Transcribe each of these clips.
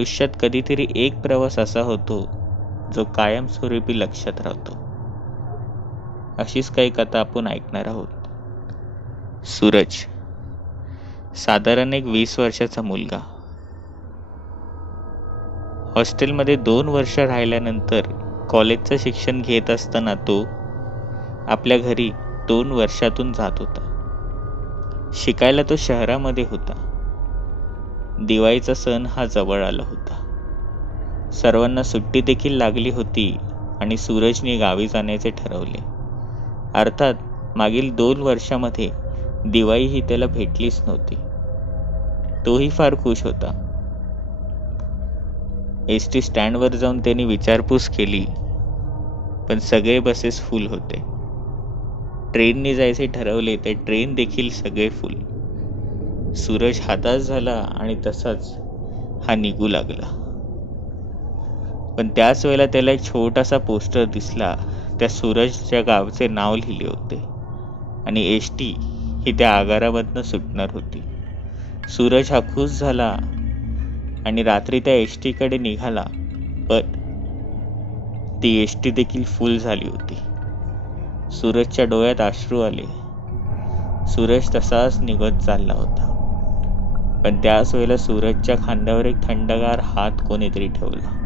आयुष्यात कधीतरी एक प्रवास असा होतो जो कायमस्वरूपी लक्षात राहतो. अशीच काही कथा आपण ऐकणार आहोत. सूरज, साधारण एक 20 वर्षाचा मुलगा. हॉस्टेलमध्ये 2 वर्ष राहिल्यानंतर कॉलेजचं शिक्षण घेत असताना तो आपल्या घरी 2 वर्षातून जात होता. शिकायला तो शहरामध्ये होता. दिवाळीचा सण हा जवळ आला होता. सर्वांना सुट्टी देखील लागली होती आणि सूरजने गावी जाण्याचे ठरवले. अर्थात मागील 2 वर्षामध्ये दिवाळी ही त्याला भेटलीच नव्हती. तोही फार खुश होता. एसटी स्टँडवर जाऊन त्यांनी विचारपूस केली, पण सगळे बसेस फुल होते. ट्रेनने जायचे ठरवले तर ट्रेन देखील सगळे फुल. सूरज हताश झाला आणि तसाच हा निघू लागला. पण त्याच वेळेला त्याला एक छोटासा पोस्टर दिसला. त्या सूरजच्या गावचे नाव लिहिले होते आणि एसटी ही त्या आगारामधनं सुटणार होती. सूरज हा खुश झाला आणि रात्री त्या एसटीकडे निघाला, पण ती एसटी देखील फुल झाली होती. सूरजच्या डोळ्यात अश्रू आले. सूरज तसाच निघत चालला होता, पण त्याच वेळेला सूरजच्या खांद्यावर एक थंडगार हात कोणीतरी ठेवला.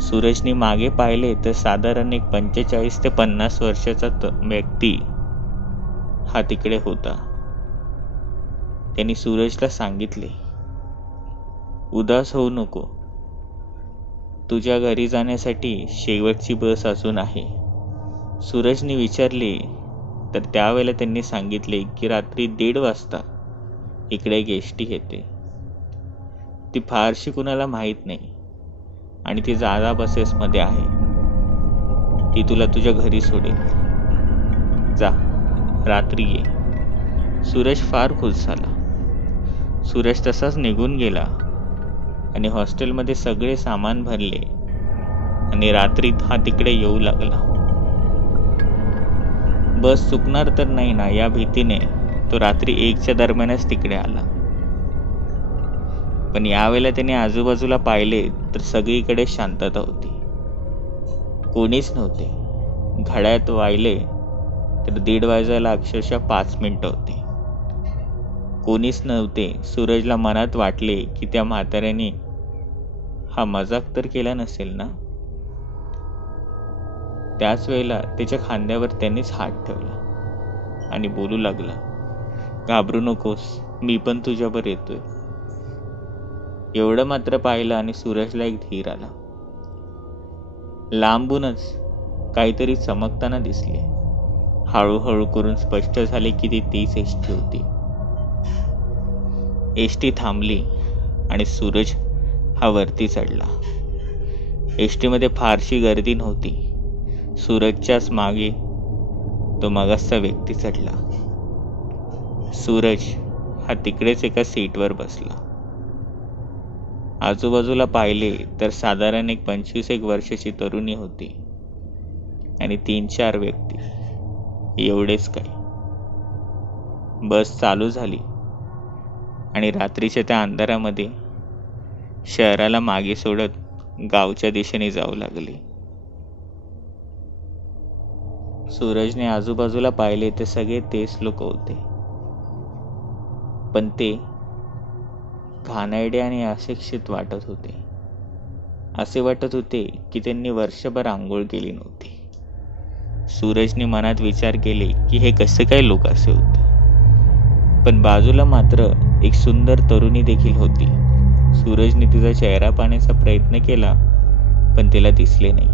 सूरजने मागे पाहिले तर साधारण एक 45 ते 50 वर्षाचा व्यक्ती हा तिकडे होता. त्यांनी सूरजला सांगितले, उदास होऊ नको, तुझ्या घरी जाण्यासाठी शेवटची बस अजून आहे. सूरजने विचारले तर त्यावेळेला त्यांनी सांगितले की रात्री 1:30 वाजता इकडे एक एसटी येते. ती फारशी कुणाला माहीत नाही आणि ती जादा बसेसमध्ये आहे. ती तुला तुझ्या घरी सोडेल. जा, रात्री ये. सूरज फार खुश झाला. सूरज तसाच निघून गेला आणि हॉस्टेलमध्ये सगळे सामान भरले आणि रात्रीत हा तिकडे येऊ लागला. बस चुकणार तर नाही ना या भीतीने तो रात्री 1च्या दरम्यानच तिकडे आला. पण यावेळेला त्याने आजूबाजूला पाहिले तर सगळीकडे शांतता होती. कोणीच नव्हते. घड्याळात वाजले तर 1:30 वाजायला अक्षरशः 5 मिनिटं होती. कोणीच नव्हते. सूरजला मनात वाटले की त्या म्हाताऱ्याने हा मजाक तर केला नसेल ना. त्याच वेळेला त्याच्या खांद्यावर त्यांनीच हात ठेवला आणि बोलू लागला, घाबरू नकोस, मी पण तुझ्यावर येतोय. एवढं मात्र पाहिलं आणि सूरजला एक धीर आला. लांबूनच काहीतरी चमकताना दिसले. हळूहळू करून स्पष्ट झाले की ती तीच एसटी होती. एसटी थांबली आणि सूरज हा वरती चढला. एसटीमध्ये फारशी गर्दी नव्हती. सूरजच्याच मागे तो मगासचा व्यक्ती चढला. सूरज हा तिकडेच एका सीटवर बसला. आजूबाजूला पाहिले तर साधारण एक 25 वर्षाची तरुणी होती आणि 3-4 व्यक्ती, एवढेच काय. बस चालू झाली आणि रात्रीच्या त्या अंधारामध्ये शहराला मागे सोडत गावच्या दिशेने जाऊ लागली. सूरजने आजूबाजूला पाहिले तर सगळे तेच लोक होते, पण ते घाणेरडे आणि अशिक्षित वाटत होते. असे वाटत होते की त्यांनी वर्षभर आंघोळ केली नव्हती. सूरजने मनात विचार केले की हे कसे काय लोक असे होते. पण बाजूला मात्र एक सुंदर तरुणी देखील होती. सूरजने तिचा चेहरा पाहण्याचा प्रयत्न केला, पण तिला दिसले नाही.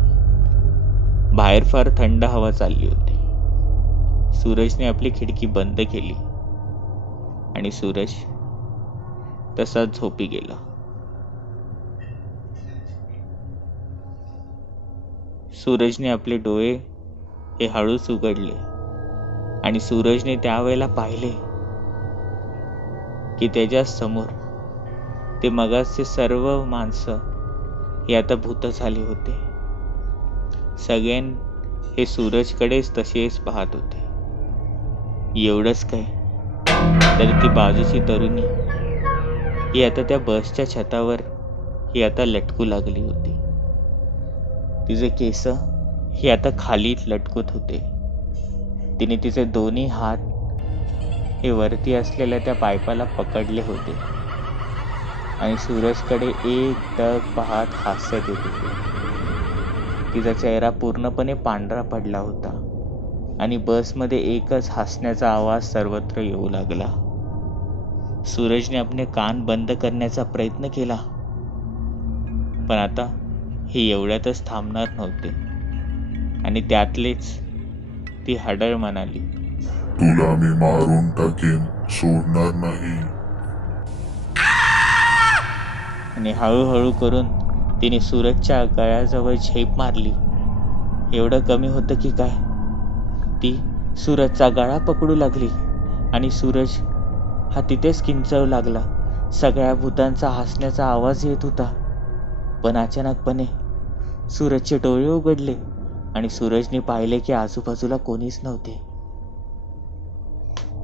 बाहेर फार थंड हवा चालली होती. सूरजने आपली खिडकी बंद केली आणि सूरज तसाच झोपी गेला. सूरजने आपले डोळे हे हळूच उघडले आणि सूरजने त्यावेळेला पाहिले की त्याच्या समोर ते मगाचे सर्व माणसं हे आता भूत झाली होते. सगळे हे सूरजकडेच तसेच पाहत होते. एवढंच काय तर ती बाजूची तरुणी ही आता त्या बसच्या छतावर ही आता लटकू लागली होती. तिचे केस ही आता खाली लटकत होते. तिने तिचे दोन्ही हात हे वरती असलेल्या त्या पाईपाला पकडले होते आणि सूरजकडे एकटक पाहत हास्यात येत होते. तिचा चेहरा पूर्णपणे पांढरा पडला होता आणि बसमध्ये एकच हसण्याचा आवाज सर्वत्र येऊ लागला. सूरजने आपले कान बंद करण्याचा प्रयत्न केला, पण आता हे एवढ्यातच थांबणार नव्हते आणि त्यातलेच ती हडळ म्हणाली, तुला मी मारून टाकेन, सोडणार नाही. आणि हळूहळू करून तिने सूरजच्या गळ्याजवळ झेप मारली. एवढं कमी होतं की काय, ती सूरजचा गळा पकडू लागली आणि सूरज हा तिथेच किंचाळू लागला. सगळ्या भूतांचा हसण्याचा आवाज येत होता. पण अचानकपणे सूरजचे डोळे उघडले आणि सूरजने पाहिले की आजूबाजूला कोणीच नव्हते.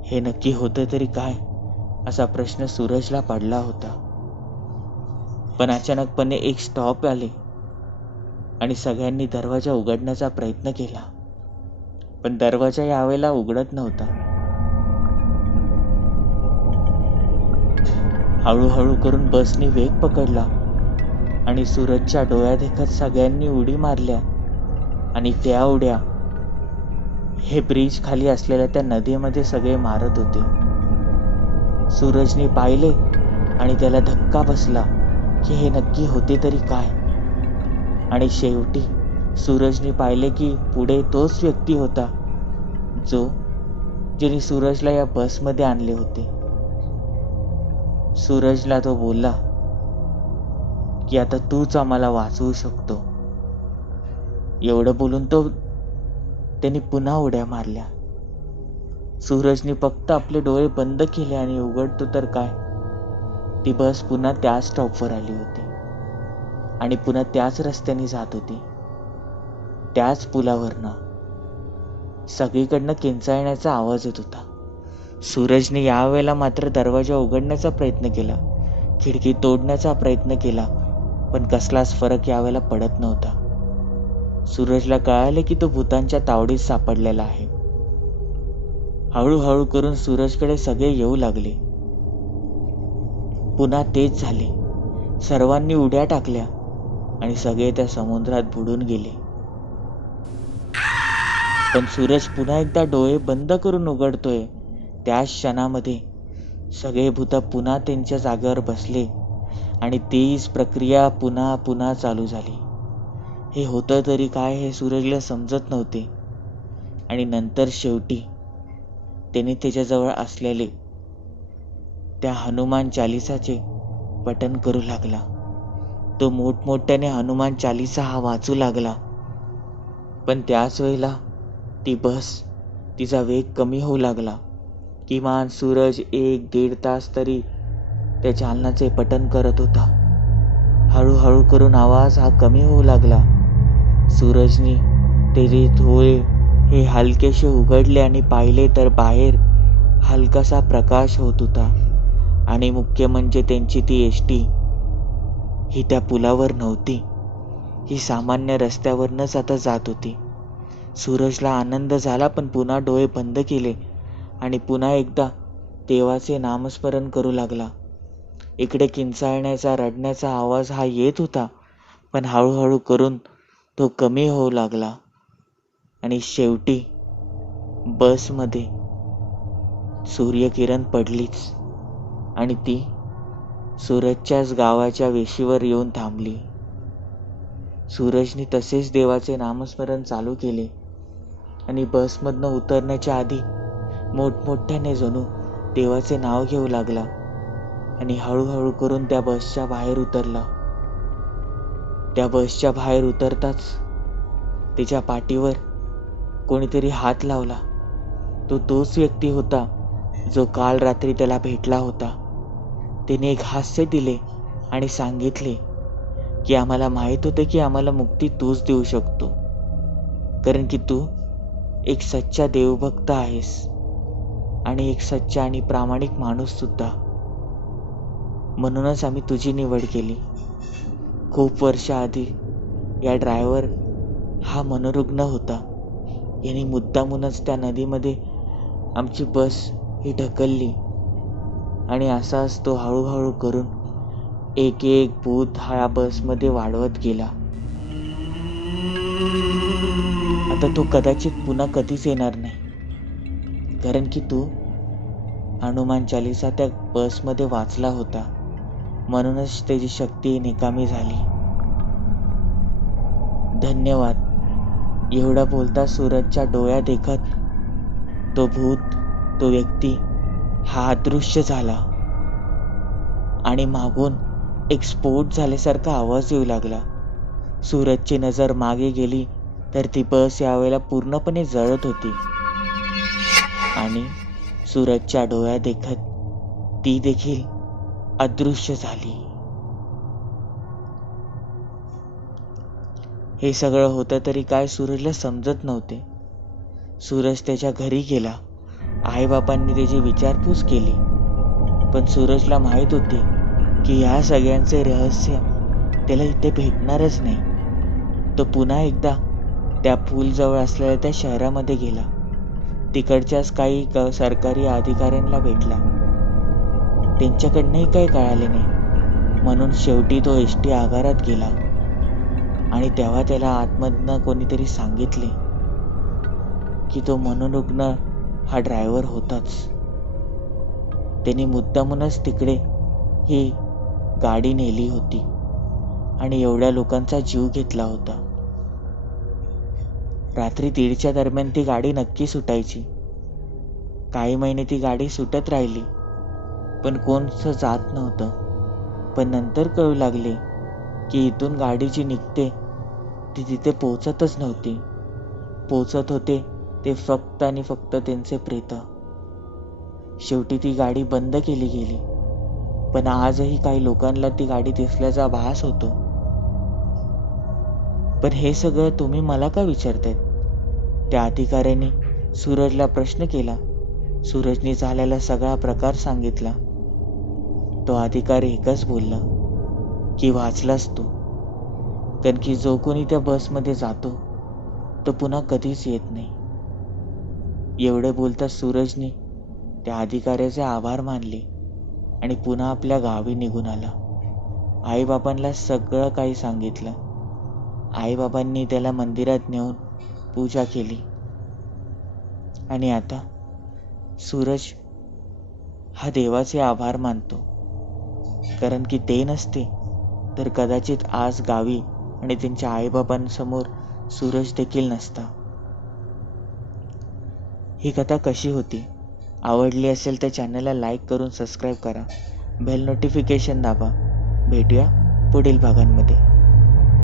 हे नक्की होतं तरी काय, असा प्रश्न सूरजला पडला होता. पण अचानकपणे एक स्टॉप आले आणि सगळ्यांनी दरवाजा उघडण्याचा प्रयत्न केला, पण दरवाजा यावेळेला उघडत नव्हता. हळूहळू करून बसने वेग पकडला आणि सूरजच्या डोळ्यात देखत सगळ्यांनी उडी मारल्या आणि त्या उड्या हे ब्रिज खाली असलेल्या त्या नदीमध्ये सगळे मारत होते. सूरजने पाहिले आणि त्याला धक्का बसला की हे नक्की होते तरी काय. आणि शेवटी सूरजने पाहिले की पुढे तोच व्यक्ती होता ज्याने सूरजला या बसमध्ये आणले होते. सूरजला तो बोलला की आता तूच आम्हाला वाचवू शकतो. एवढं बोलून त्यांनी पुन्हा उड्या मारल्या. सूरजने फक्त आपले डोळे बंद केले आणि उघडतो तर काय, ती बस पुन्हा त्याच स्टॉपवर आली होती आणि पुन्हा त्याच रस्त्याने जात होती, त्याच पुलावरनं. सगळीकडनं किंचाळण्याचा आवाज येत होता. सूरजने यावेळेला मात्र दरवाजा उघडण्याचा प्रयत्न केला, खिडकी तोडण्याचा प्रयत्न केला, पण कसलाच फरक यावेळेला पडत नव्हता. सूरजला कळाले की तो भूतांच्या तावडीत सापडलेला आहे. हळूहळू करून सूरजकडे सगळे येऊ लागले. पुन्हा तेच झाले. सर्वांनी उड्या टाकल्या आणि सगळे त्या समुद्रात बुडून गेले. पण सूरज पुन्हा एकदा डोळे बंद करून उघडतोय त्याच क्षणामध्ये सगळे भूत पुन्हा त्यांच्या जागेवर बसले आणि तीच प्रक्रिया पुन्हा पुन्हा चालू झाली. हे होतं तरी काय हे सूरजला समजत नव्हते. आणि नंतर शेवटी त्याने त्याच्याजवळ असलेले त्या हनुमान चालिसाचे पठण करू लागला. तो मोठमोठ्याने हनुमान चालिसा हा वाचू लागला. पण त्याच वेळेला ती बस तिचा वेग कमी होऊ लागला. किमान सूरज 1-1.5 तास तरी त्या चालनाचे पठण करत होता. हळूहळू करून आवाज हा कमी होऊ लागला. सूरजने त्याचे डोळे हे हलकेसे उघडले आणि पाहिले तर बाहेर हलकासा प्रकाश होत होता आणि मुख्य म्हणजे त्यांची ती एसटी ही त्या पुलावर नव्हती, ही सामान्य रस्त्यावरनच आता जात होती. सूरजला आनंद झाला, पण पुन्हा डोळे बंद केले आणि पुन्हा एकदा देवाचे नामस्मरण करू लागला. इकडे किंचाळण्याचा रडण्याचा आवाज हा येत होता, पण हळूहळू करून तो कमी होऊ लागला आणि शेवटी बसमध्ये सूर्यकिरण पडलीच आणि ती सूरजच्याच गावाच्या वेशीवर येऊन थांबली. सूरजने तसेच देवाचे नामस्मरण चालू केले आणि बसमधनं उतरण्याच्या आधी मोठमोठ्याने जणू देवाचे नाव घेऊ लागला आणि हळूहळू करून त्या बसच्या बाहेर उतरला. त्या बसच्या बाहेर उतरताच त्याच्या पाठीवर कोणीतरी हात लावला. तोच व्यक्ती होता जो काल रात्री त्याला भेटला होता. त्याने एक हास्य दिले आणि सांगितले की आम्हाला माहित होतं की आम्हाला मुक्ती तूच देऊ शकतो, कारण की तू एक सच्चा देवभक्त आहेस आणि एक सच्चा आणि प्रामाणिक माणूस सुद्धा. म्हणूनच आम्ही तुझी निवड केली. खूप वर्षाआधी या ड्रायव्हर हा मनोरुग्ण होता. यांनी मुद्दामूनच त्या नदीमध्ये आमची बस ही ढकलली आणि असाच तो हळूहळू करून एक एक भूत हा बसमध्ये वाढवत गेला. आता तो कदाचित पुन्हा कधीच येणार नाही, कारण की तो हनुमान चालीसा त्या बसमध्ये वाचला होता. म्हणूनच त्याची शक्ती निकामी झाली. धन्यवाद. एवढा बोलता सूरजच्या डोळ्यात देखत तो भूत, तो व्यक्ती हा अदृश्य झाला आणि मागून एक स्फोट झाल्यासारखा आवाज येऊ लागला. सूरजची नजर मागे गेली तर ती बस यावेळेला पूर्णपणे जळत होती आणि सूरजच्या डोळ्यात देखत ती देखील अदृश्य झाली. हे सगळं होतं तरी काय सूरजला समजत नव्हते. सूरज त्याच्या घरी गेला. आईबापांनी त्याची विचारपूस केली, पण सूरजला माहीत होते की ह्या सगळ्यांचे रहस्य त्याला इथे भेटणारच नाही. तो पुन्हा एकदा त्या पूलजवळ असलेल्या त्या शहरामध्ये गेला. तिकडच्याच काही सरकारी अधिकाऱ्यांना भेटला. त्यांच्याकडनंही काही कळाले नाही. म्हणून शेवटी तो एसटी आगारात गेला आणि तेव्हा त्याला आतमधनं कोणीतरी सांगितले की तो मनोरुग्ण हा ड्रायव्हर होताच. त्यांनी मुद्दामूनच तिकडे ही गाडी नेली होती आणि एवढ्या लोकांचा जीव घेतला होता. रात्री 1:30च्या दरम्यान ती गाडी नक्की सुटायची. काही महिने ती गाडी सुटत राहिली, पण कोणचं जात नव्हतं. पण नंतर कळू लागले की इथून गाडी जी निघते ती तिथे पोहोचतच नव्हती. पोहोचत होते ते फक्त आणि फक्त त्यांचे प्रेत. शेवटी ती गाडी बंद केली गेली, पण आजही काही लोकांना ती गाडी दिसल्याचा भास होतो. पण हे सगळं तुम्ही मला का विचारतायत? त्या अधिकाऱ्याने सूरजला प्रश्न केला. सूरजने झालेला सगळा प्रकार सांगितला. तो अधिकारी एकच बोलला की वाचलास तू, कारण की जो कोणी त्या बसमध्ये जातो तो पुन्हा कधीच येत नाही. एवढे बोलता सूरजने त्या अधिकाऱ्याचे आभार मानले आणि पुन्हा आपल्या गावी निघून आला. आईबापांना सगळं काही सांगितलं. आईबाबांनी त्याला मंदिरात नेऊन पूजा केली आणि आता सूरज हा देवाचे आभार मानतो, कारण की ते नसते तर कदाचित आज गावी आणि त्यांच्या आईबाबांसमोर सूरज देखील नसता. ही कथा कशी होती? आवडली असेल तर चॅनलला लाईक करून सबस्क्राईब करा. बेल नोटिफिकेशन दाबा. भेटूया पुढील भागांमध्ये.